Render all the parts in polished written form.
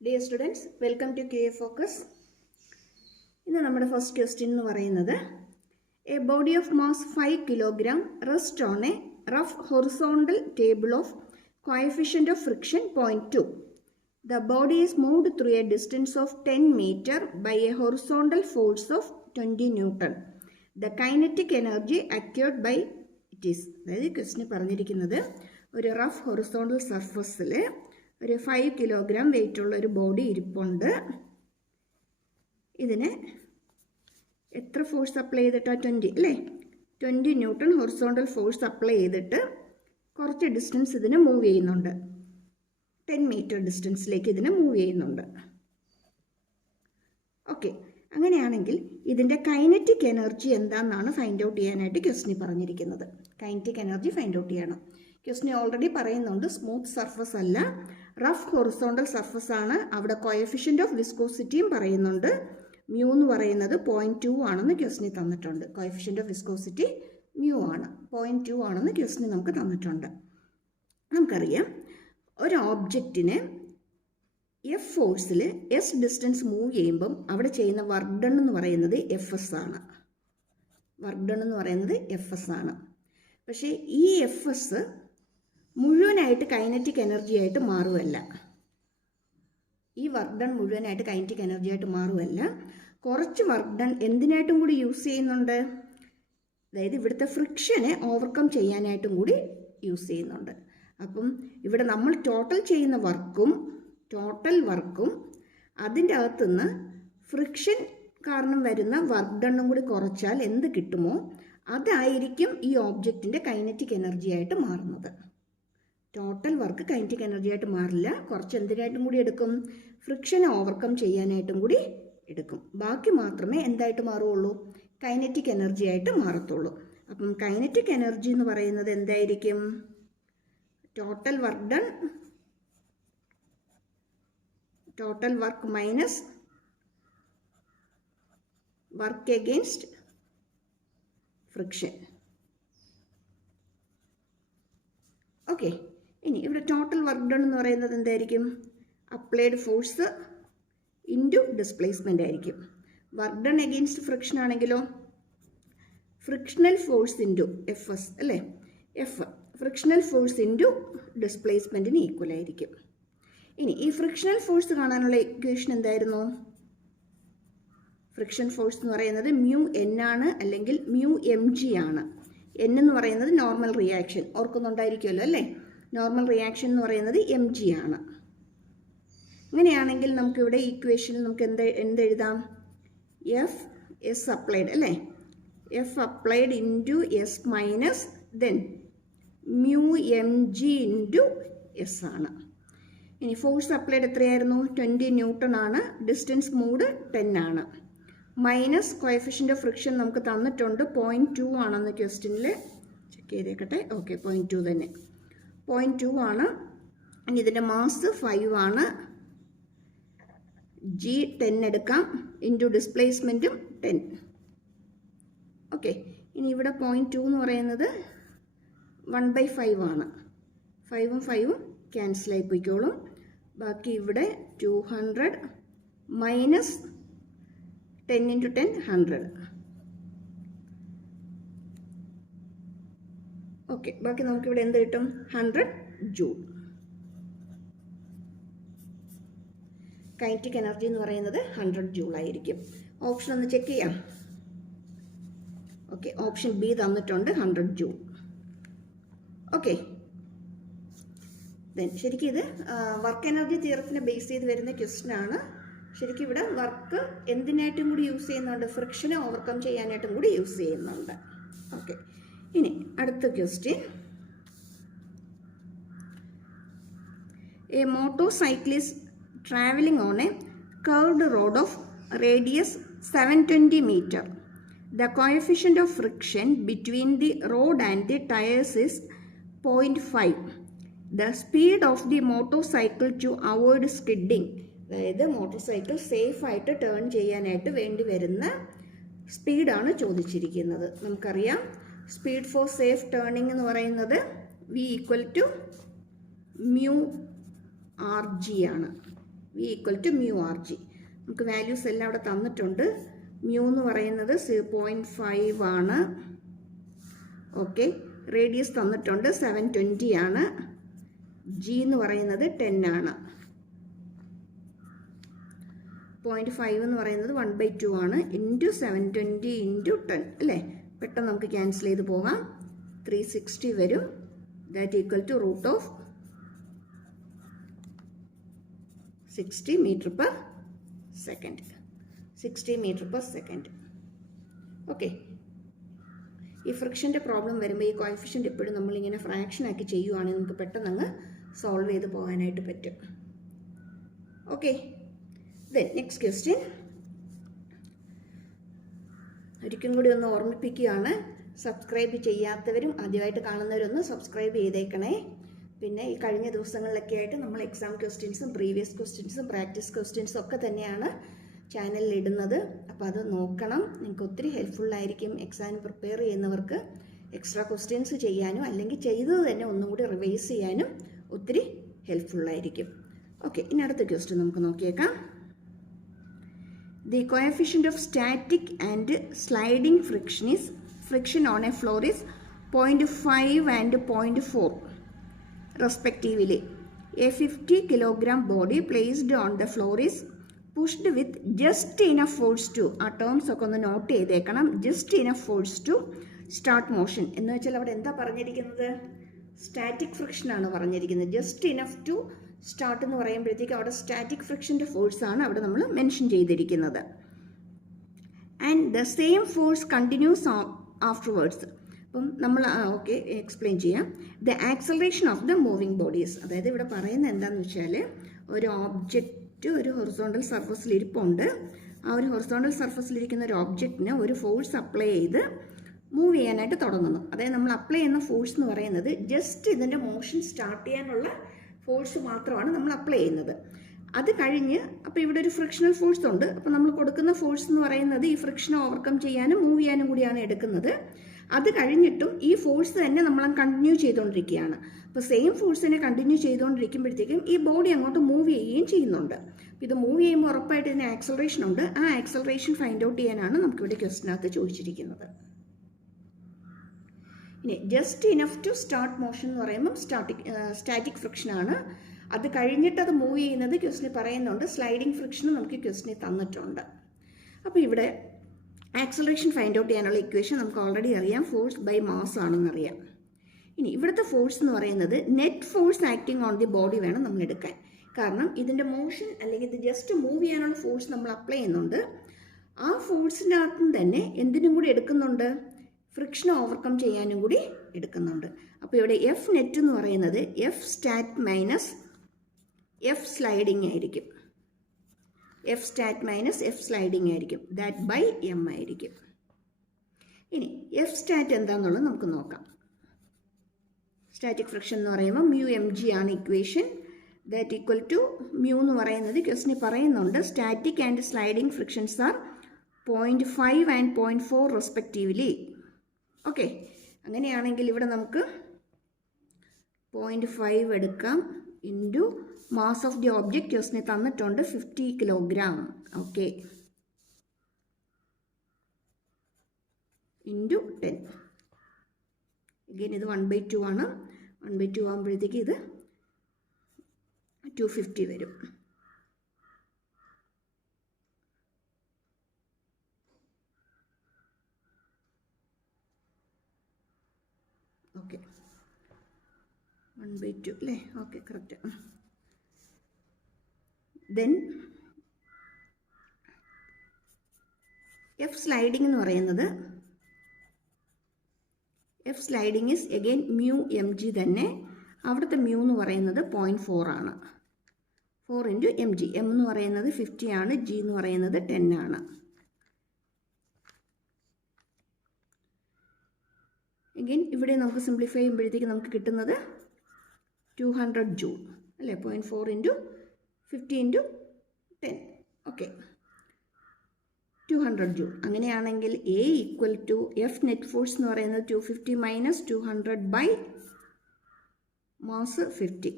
Dear students, welcome to QA Focus. ഇന്ന് നമ്മുടെ first question എന്ന് പറയുന്നത് A body of mass 5 kilogram rest on A rough horizontal table of coefficient of friction 0.2. The body is moved through a distance of 10 meter by a horizontal force of 20 Newton. The kinetic energy acquired by it is. അതായത് question പറഞ്ഞിരിക്കുന്നത് ഒരു rough horizontal സർഫസിൽ ഒരു 5 kilogram wait ഉള്ള ഒരു body ഇരിപ്പുണ്ട്. ഇതിന് എത്ര ഫോഴ്സ് അപ്ലൈ ചെയ്തിട്ടാണ് 20 അല്ലേ, 20 ന്യൂട്ടൺ ഹൊറിസോണ്ടൽ ഫോഴ്സ് അപ്ലൈ ചെയ്തിട്ട് കുറച്ച് ഡിസ്റ്റൻസ് ഇതിന് മൂവ് ചെയ്യുന്നുണ്ട്. 10 മീറ്റർ ഡിസ്റ്റൻസിലേക്ക് ഇതിനെ മൂവ് ചെയ്യുന്നുണ്ട്. ഓക്കെ, അങ്ങനെയാണെങ്കിൽ ഇതിൻ്റെ കൈനറ്റിക് എനർജി എന്താണെന്നാണ് ഫൈൻഡ് ഔട്ട് ചെയ്യാനായിട്ട് ക്വസ്റ്റ്യൻ പറഞ്ഞിരിക്കുന്നത്. കൈനറ്റിക് എനർജി ഫൈൻഡ് ഔട്ട് ചെയ്യണം. ക്വസ്റ്റ്യൻ ഓൾറെഡി പറയുന്നുണ്ട് സ്മൂത്ത് സർഫസ് അല്ല, റഫ് ഹൊറിസോണ്ടൽ സർഫസ് ആണ്. അവിടെ കോഎഫിഷ്യൻ്റ് ഓഫ് വിസ്കോസിറ്റിയും പറയുന്നുണ്ട്. മ്യൂ എന്ന് പറയുന്നത് 0.2 ആണെന്ന് ക്വസ്റ്റ്യൻ തന്നിട്ടുണ്ട്. കോഎഫിഷ്യൻ്റ് ഓഫ് വിസ്കോസിറ്റി മ്യൂ ആണ്, 0.2 ആണെന്ന് ക്വസ്റ്റ്യൻ നമുക്ക് തന്നിട്ടുണ്ട്. നമുക്കറിയാം ഒരു ഓബ്ജക്റ്റിന് എഫ് ഫോഴ്സിൽ എസ് ഡിസ്റ്റൻസ് മൂവ് ചെയ്യുമ്പം അവിടെ ചെയ്യുന്ന വർക്ക് ഡൺ എന്ന് പറയുന്നത് എഫ് എസ് ആണ്. വർക്ക് ഡൺ എന്ന് പറയുന്നത് എഫ് എസ് ആണ്. പക്ഷേ ഈ എഫ് എസ് മുഴുവനായിട്ട് കൈനറ്റിക് എനർജി ആയിട്ട് മാറുമല്ല. ഈ വർക്ക് ഡൺ മുഴുവനായിട്ട് കൈനറ്റിക് എനർജി ആയിട്ട് മാറുമല്ല. കുറച്ച് വർക്ക് ഡൺ എന്തിനായിട്ടും കൂടി യൂസ് ചെയ്യുന്നുണ്ട്. അതായത് ഇവിടുത്തെ ഫ്രിക്ഷനെ ഓവർകം ചെയ്യാനായിട്ടും കൂടി യൂസ് ചെയ്യുന്നുണ്ട്. അപ്പം ഇവിടെ നമ്മൾ ടോട്ടൽ ചെയ്യുന്ന ടോട്ടൽ വർക്കും അതിൻ്റെ അകത്തുനിന്ന് ഫ്രിക്ഷൻ കാരണം വരുന്ന വർക്ക് ഡണ്ണും കൂടി കുറച്ചാൽ എന്ത് കിട്ടുമോ അതായിരിക്കും ഈ ഓബ്ജക്റ്റിൻ്റെ കൈനറ്റിക് എനർജി ആയിട്ട് മാറുന്നത്. ടോട്ടൽ വർക്ക് കൈനറ്റിക് എനർജി ആയിട്ട് മാറില്ല. കുറച്ച് എന്തിനായിട്ടും കൂടി എടുക്കും, ഫ്രിക്ഷനെ ഓവർകം ചെയ്യാനായിട്ടും കൂടി എടുക്കും. ബാക്കി മാത്രമേ എന്തായിട്ട് മാറുള്ളൂ, കൈനറ്റിക് എനർജി ആയിട്ട് മാറത്തുള്ളൂ. അപ്പം കൈനറ്റിക് എനർജി എന്ന് പറയുന്നത് എന്തായിരിക്കും, total work done, total work minus work against friction. Okay, ഇനി ഇവിടെ ടോട്ടൽ വർക്ക് ഡൺ എന്ന് പറയുന്നത് എന്തായിരിക്കും, അപ്ലൈഡ് ഫോഴ്സ് ഇൻറ്റു ഡിസ്പ്ലേസ്മെൻ്റ് ആയിരിക്കും. വർക്ക് ഡൺ എഗെയിൻസ്റ്റ് ഫ്രിക്ഷൻ ആണെങ്കിലോ frictional force into F S അല്ലേ, എഫ് ഫ്രിക്ഷണൽ ഫോഴ്സ് ഇൻറ്റു ഡിസ്പ്ലേസ്മെൻറ്റിന് ഈക്വൽ ആയിരിക്കും. ഇനി ഈ ഫ്രിക്ഷണൽ ഫോഴ്സ് കാണാനുള്ള ഇക്വേഷൻ എന്തായിരുന്നു, ഫ്രിക്ഷൻ ഫോഴ്സ് എന്ന് പറയുന്നത് മ്യൂ എൻ ആണ്, അല്ലെങ്കിൽ മ്യൂ എം ജി ആണ്. എൻ എന്ന് പറയുന്നത് നോർമൽ റിയാക്ഷൻ, ഓർക്കുന്നുണ്ടായിരിക്കുമല്ലോ അല്ലേ. നോർമൽ റിയാക്ഷൻ എന്ന് പറയുന്നത് എം ജി ആണ്. അങ്ങനെയാണെങ്കിൽ നമുക്കിവിടെ ഇക്വേഷനിൽ നമുക്ക് എന്തെഴുതാം, എഫ് എസ് അപ്ലൈഡ് അല്ലേ, F applied into S minus then mu M G into S ആണ്. ഇനി ഫോഴ്സ് അപ്ലൈഡ് എത്രയായിരുന്നു, 20 ന്യൂട്ടൺ ആണ്. ഡിസ്റ്റൻസ് മൂവ്ഡ് 10 ആണ്. മൈനസ് കോഎഫിഷ്യൻ്റ് ഓഫ് ഫ്രിക്ഷൻ നമുക്ക് തന്നിട്ടുണ്ട് 0.2 ആണെന്ന് ക്വസ്റ്റ്യനിൽ ചെക്ക് ചെയ്തേക്കട്ടെ. ഓക്കെ, 0.2 തന്നെ, 0.2 ആണ്. ഇനി ഇതിൻ്റെ മാസ് 5 ആണ്. ജി 10 എടുക്കാം, ഇൻറ്റു ഡിസ്പ്ലേസ്മെൻറ്റും 10. ഓക്കെ, ഇനി ഇവിടെ 0.2 എന്ന് പറയുന്നത് 1/5 ആണ്. 5ഉം 5ഉം ക്യാൻസലായി പോയിക്കോളും. ബാക്കി ഇവിടെ 200 മൈനസ് 10 × 10 100. ഓക്കെ, ബാക്കി നമുക്കിവിടെ എന്ത് കിട്ടും, 100 ജൂൾ. കൈനറ്റിക് എനർജി എന്ന് പറയുന്നത് 100 ജൂൾ ആയിരിക്കും. ഓപ്ഷൻ ഒന്ന് ചെക്ക് ചെയ്യാം. ഓക്കെ, ഓപ്ഷൻ ബി തന്നിട്ടുണ്ട് 100 ജൂൾ. ഓക്കെ, ദെൻ ശരിക്കും ഇത് വർക്ക് എനർജി തിയറത്തിനെ ബേസ് ചെയ്ത് വരുന്ന ക്വസ്റ്റ്യൻ ആണ്. ശരിക്കും ഇവിടെ വർക്ക് എന്തിനായിട്ടും കൂടി യൂസ് ചെയ്യുന്നുണ്ട്, ഫ്രിക്ഷനെ ഓവർകം ചെയ്യാനായിട്ടും കൂടി യൂസ് ചെയ്യുന്നുണ്ട്. ഓക്കെ, ഇനി അടുത്ത question, A motor cyclist travelling on A curved road of radius 720 meter. The coefficient of friction between the road and the tires is 0.5. The speed of the motorcycle to avoid skidding. അതായത് motor cycle safe ആയിട്ട് turn ചെയ്യാനായിട്ട് വേണ്ടി വരുന്ന സ്പീഡാണ് ചോദിച്ചിരിക്കുന്നത്. നമുക്കറിയാം speed four safe turning എന്ന് പറയുന്നത് V = mu R G ആണ്. V equal to mu R G. നമുക്ക് വാല്യൂസ് എല്ലാം അവിടെ തന്നിട്ടുണ്ട്. മ്യൂ എന്ന് പറയുന്നത് 0.5 ആണ്. ഓക്കെ, റേഡിയസ് തന്നിട്ടുണ്ട് 720 ആണ്. ജി എന്ന് പറയുന്നത് 10 ആണ്. 0.5 എന്ന് പറയുന്നത് 1/2 ആണ്. ഇൻറ്റു 720 ഇൻറ്റു 10 അല്ലേ? പെട്ടെന്ന് നമുക്ക് ക്യാൻസൽ ചെയ്ത് പോകാം. 360 വരും. That equal to root of 60 metre per second. 60 metre per second. Okay, ഈ ഫ്രിക്ഷൻ്റെ പ്രോബ്ലം വരുമ്പോൾ ഈ കോഎഫിഷ്യൻ്റ് എപ്പോഴും നമ്മളിങ്ങനെ ഫ്രാക്ഷൻ ആക്കി ചെയ്യുവാണെങ്കിൽ നമുക്ക് പെട്ടെന്ന് അങ്ങ് സോൾവ് ചെയ്ത് പോകാനായിട്ട് പറ്റും. ഓക്കെ, ദെൻ നെക്സ്റ്റ് ക്വസ്റ്റ്യൻ ഒരിക്കലും കൂടി ഒന്ന് ഓർമ്മിപ്പിക്കുകയാണ്. സബ്സ്ക്രൈബ് ചെയ്യാത്തവരും ആദ്യമായിട്ട് കാണുന്നവരൊന്ന് സബ്സ്ക്രൈബ് ചെയ്തേക്കണേ. പിന്നെ ഈ കഴിഞ്ഞ ദിവസങ്ങളിലൊക്കെ ആയിട്ട് നമ്മൾ എക്സാം ക്വസ്റ്റ്യൻസും പ്രീവിയസ് ക്വസ്റ്റ്യൻസും പ്രാക്ടീസ് ക്വസ്റ്റ്യൻസും ഒക്കെ തന്നെയാണ് ചാനലിൽ ഇടുന്നത്. അപ്പോൾ അത് നോക്കണം. നിങ്ങൾക്ക് ഒത്തിരി ഹെൽപ്ഫുള്ളായിരിക്കും. എക്സാമിന് പ്രിപ്പയർ ചെയ്യുന്നവർക്ക് എക്സ്ട്രാ ക്വസ്റ്റ്യൻസ് ചെയ്യാനും അല്ലെങ്കിൽ ചെയ്തത് തന്നെ ഒന്നും കൂടി റിവൈസ് ചെയ്യാനും ഒത്തിരി ഹെൽപ്ഫുള്ളായിരിക്കും. ഓക്കെ, ഇനി അടുത്ത ക്വസ്റ്റ്യൻ നമുക്ക് നോക്കിയേക്കാം. The coefficient of static and sliding friction on a floor is 0.5 and 0.4 respectively. A 50 kilogram body placed on the floor is pushed with just enough force to, ആ ടേംസ് ഒക്കെ ഒന്ന് not ചെയ്തേക്കണം. just enough force to start motion എന്ന് വെച്ചാൽ അവിടെ എന്താ പറഞ്ഞിരിക്കുന്നത്? Static friction ആണ് പറഞ്ഞിരിക്കുന്നത്. ജസ്റ്റ് ഇനഫ് ടു സ്റ്റാർട്ട് എന്ന് പറയുമ്പോഴത്തേക്ക് അവിടെ സ്റ്റാറ്റിക് ഫ്രിക്ഷൻ്റെ ഫോഴ്സാണ് അവിടെ നമ്മൾ മെൻഷൻ ചെയ്തിരിക്കുന്നത്. And the same force continuous afterwards. അപ്പം നമ്മൾ ഓക്കെ എക്സ്പ്ലെയിൻ ചെയ്യാം. The acceleration of the moving bodies, അതായത് ഇവിടെ പറയുന്നത് എന്താണെന്ന് വെച്ചാൽ ഒരു ഓബ്ജക്റ്റ് ഒരു ഹൊറിസോണ്ടൽ സർഫസിൽ ഇരിപ്പുണ്ട്. ആ ഒരു ഹൊറിസോണ്ടൽ സർഫസിലിരിക്കുന്ന ഒരു ഓബ്ജക്റ്റിന് ഒരു ഫോഴ്സ് അപ്ലൈ ചെയ്ത് മൂവ് ചെയ്യാനായിട്ട് തുടങ്ങുന്നു. അതായത് നമ്മൾ അപ്ലൈ ചെയ്യുന്ന ഫോഴ്സ് എന്ന് പറയുന്നത് ജസ്റ്റ് ഇതിൻ്റെ മോഷൻ സ്റ്റാർട്ട് ചെയ്യാനുള്ള ഫോഴ്സ് മാത്രമാണ് നമ്മൾ അപ്ലൈ ചെയ്യുന്നത്. അത് കഴിഞ്ഞ് അപ്പോൾ ഇവിടെ ഒരു ഫ്രിക്ഷണൽ ഫോഴ്സ് ഉണ്ട്. അപ്പോൾ നമ്മൾ കൊടുക്കുന്ന ഫോഴ്സ് എന്ന് പറയുന്നത് ഈ ഫ്രിക്ഷനെ ഓവർകം ചെയ്യാനും മൂവ് ചെയ്യാനും കൂടിയാണ് എടുക്കുന്നത്. അത് കഴിഞ്ഞിട്ടും ഈ ഫോഴ്സ് തന്നെ നമ്മൾ കണ്ടിന്യൂ ചെയ്തുകൊണ്ടിരിക്കുകയാണ്. അപ്പോൾ സെയിം ഫോഴ്സിനെ കണ്ടിന്യൂ ചെയ്തുകൊണ്ടിരിക്കുമ്പോഴത്തേക്കും ഈ ബോഡി അങ്ങോട്ട് മൂവ് ചെയ്യുകയും ചെയ്യുന്നുണ്ട്. ഇത് മൂവ് ചെയ്യുമ്പോൾ ഉറപ്പായിട്ട് ഇതിന് ആക്സലറേഷൻ ഉണ്ട്. ആ ആക്സലറേഷൻ ഫൈൻഡ് ഔട്ട് ചെയ്യാനാണ് നമുക്കിവിടെ ക്വസ്റ്റിനകത്ത് ചോദിച്ചിരിക്കുന്നത്. ഇനി just enough to start motion എന്ന് പറയുമ്പം സ്റ്റാറ്റിക് ഫ്രിക്ഷനാണ്. അത് കഴിഞ്ഞിട്ട് അത് മൂവ് ചെയ്യുന്നത് ക്വസ്റ്റിന് പറയുന്നുണ്ട്. സ്ലൈഡിങ് ഫ്രിക്ഷനും നമുക്ക് ക്വസ്റ്റിന് തന്നിട്ടുണ്ട്. അപ്പോൾ ഇവിടെ ആക്സലറേഷൻ ഫൈൻഡ് ഔട്ട് ചെയ്യാനുള്ള ഇക്വേഷൻ നമുക്ക് ഓൾറെഡി അറിയാം. ഫോഴ്സ് ബൈ മാസ് ആണെന്നറിയാം. ഇനി ഇവിടുത്തെ ഫോഴ്സ് എന്ന് പറയുന്നത് net force acting on the body വേണം നമ്മൾ എടുക്കാൻ. കാരണം ഇതിൻ്റെ മോഷൻ അല്ലെങ്കിൽ ഇത് ജസ്റ്റ് മൂവ് ചെയ്യാനുള്ള ഫോഴ്സ് നമ്മൾ അപ്ലൈ ചെയ്യുന്നുണ്ട്. ആ ഫോഴ്സിൻ്റെ അകത്തും തന്നെ എന്തിനും കൂടി എടുക്കുന്നുണ്ട്? ഫ്രിക്ഷൻ ഓവർകം ചെയ്യാനും കൂടി എടുക്കുന്നുണ്ട്. അപ്പോൾ ഇവിടെ എഫ് നെറ്റ് എന്ന് പറയുന്നത് F stat minus F sliding ആയിരിക്കും. F stat minus F sliding ആയിരിക്കും. ദാറ്റ് ബൈ എം ആയിരിക്കും. ഇനി എഫ് സ്റ്റാറ്റ് എന്താണെന്നുള്ളത് നമുക്ക് നോക്കാം. സ്റ്റാറ്റിക് ഫ്രിക്ഷൻ എന്ന് പറയുമ്പോൾ മ്യൂ എം ജി ആണ് equation. That equal to mu എന്ന് പറയുന്നത് ക്വസ്റ്റിന് പറയുന്നുണ്ട് static and sliding frictions are 0.5 and 0.4 respectively. Okay, അങ്ങനെയാണെങ്കിൽ ഇവിടെ നമുക്ക് 0.5 എടുക്കാം into mass of the object ക്വസ്റ്റിന് തന്നിട്ടുണ്ട് 50 കിലോഗ്രാം. Okay, into 10. അഗെയിൻ ഇത് 1/2 ആണ്. 1/2 ആകുമ്പോഴത്തേക്ക് ഇത് 250 വരും. ഓക്കെ, 1/2 അല്ലേ? Okay, correct. Then F sliding എന്ന് പറയുന്നത് F sliding is again mu M G തന്നെ. അവിടുത്തെ മ്യൂ എന്ന് പറയുന്നത് 0.4 ആണ്. 4 ഇൻറ്റു എം ജി. എം എന്ന് പറയുന്നത് 50 ആണ്. ജി എന്ന് പറയുന്നത് 10 ആണ്. എഗെയിൻ ഇവിടെ നമുക്ക് സിംപ്ലിഫൈ ചെയ്യുമ്പോഴത്തേക്ക് നമുക്ക് കിട്ടുന്നത് 200 ജൂൾ അല്ലേ? 0.4 ഇൻറ്റു 50 ഇൻറ്റു 10. Okay, 200 joule. അങ്ങനെയാണെങ്കിൽ A equal to F net force എന്ന് പറയുന്നത് 250 minus 200 by mass 50.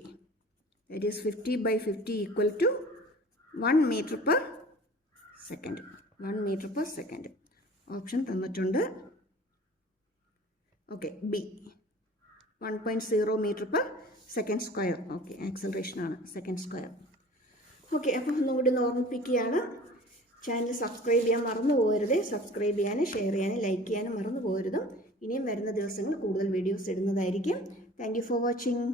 That is 50 by 50 equal to 1 meter per second. 1 meter per second. Option തന്നിട്ടുണ്ട്. Okay, B 1.0 meter per second square. Okay, acceleration ആണ് second square. Okay, അപ്പോൾ ഒന്നുകൂടി ഒന്ന് ഓർമ്മിപ്പിക്കുകയാണ്. Channel subscribe ചെയ്യാൻ മറന്നു പോകരുത്. സബ്സ്ക്രൈബ് ചെയ്യാനും ഷെയർ ചെയ്യാനും ലൈക്ക് ചെയ്യാനും മറന്നു പോകരുത്. ഇനിയും വരുന്ന ദിവസങ്ങളിൽ കൂടുതൽ വീഡിയോസ് ഇടുന്നതായിരിക്കും. Thank you for watching.